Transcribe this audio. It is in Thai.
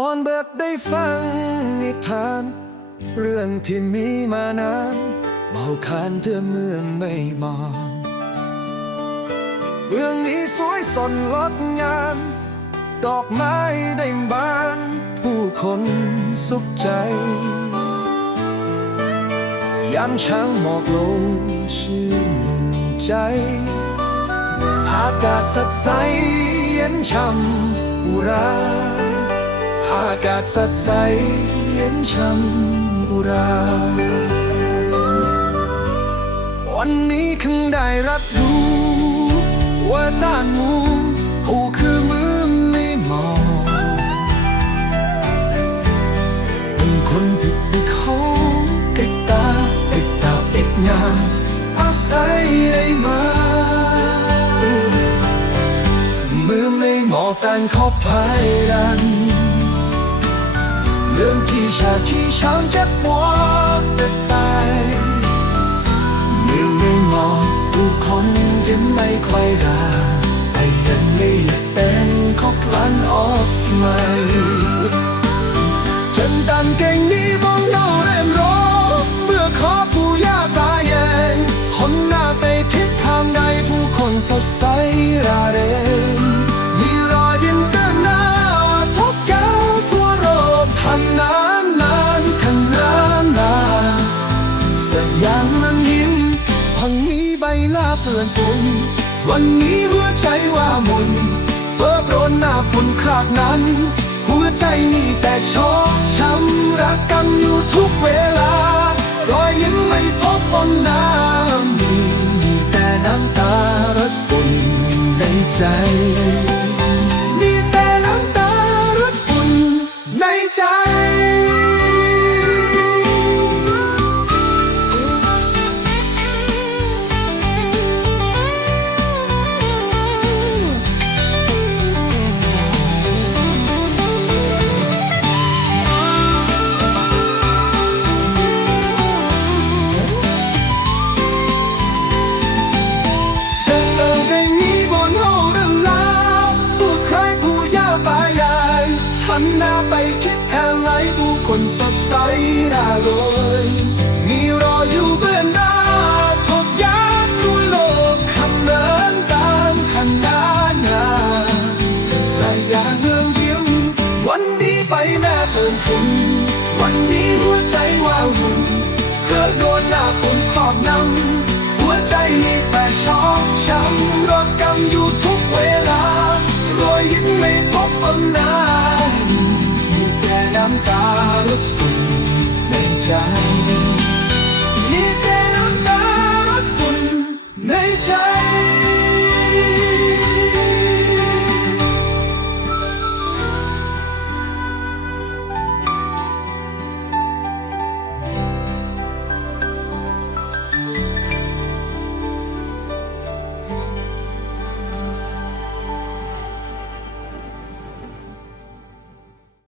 ตอนเบิกได้ฟังนิทาน เรื่องที่มีมานานเบาคานเธอเมื่อไม่มองเรื่องนี้สวยสดงดงาม ดอกไม้ได้บาน ผู้คนสุขใจยามช้างหมอกลงชื่นมื่นใจ อากาศสดใสเย็นช่ำอุรา อากาศสดใสเย็นช่ำอุรา วันนี้คึงได้รับรู้ว่าต้านมูผู้คือมือลีมองเป็นคนผิดที่เขาติดตาติดตาติดงานอาศัยได้มามือไม่หมอกกันขอบพายดัน ที่ชาที่ช้ำเจ็บปวดแต่ตายมือไม่หมอกผู้คนยังไม่ค่อยรักแต่ยังไม่อยากเป็นขอกลันออกสมัยจนตันเก่งนี้มองเราเริ่มร้องเมื่อขอผู้ยากตายเองคนหน้าไปทิศทางใดผู้คนสดใสราเริง เตือนฝนวันนี้หัวใจว่ามุนเฟิบโรนหน้าฝนครากนั้น หัวใจมีแต่ชอกช้ำรักกันอยู่ทุกเวลา รอยยิ้มไม่พบบนหน้ามีมีแต่น้ำตารดฝนในใจ นสดใสน่าลอยมีรออยู่เบื้องหน้าทบยักด้วยโลกคำเนินตามขนดานาสายาเงื่องยิ้มวันนี้ไปแม่เพิ่มฝุ่นวันนี้หัวใจว่าวุ่นเคยโดนหน้าฝนครอบนำหัวใจมีแต่ช็อกช้ำรอกำอยู่ทุกเวลารอยยิ้มไม่พบบนหน้า น้ำตาลดฝุ่นในใจ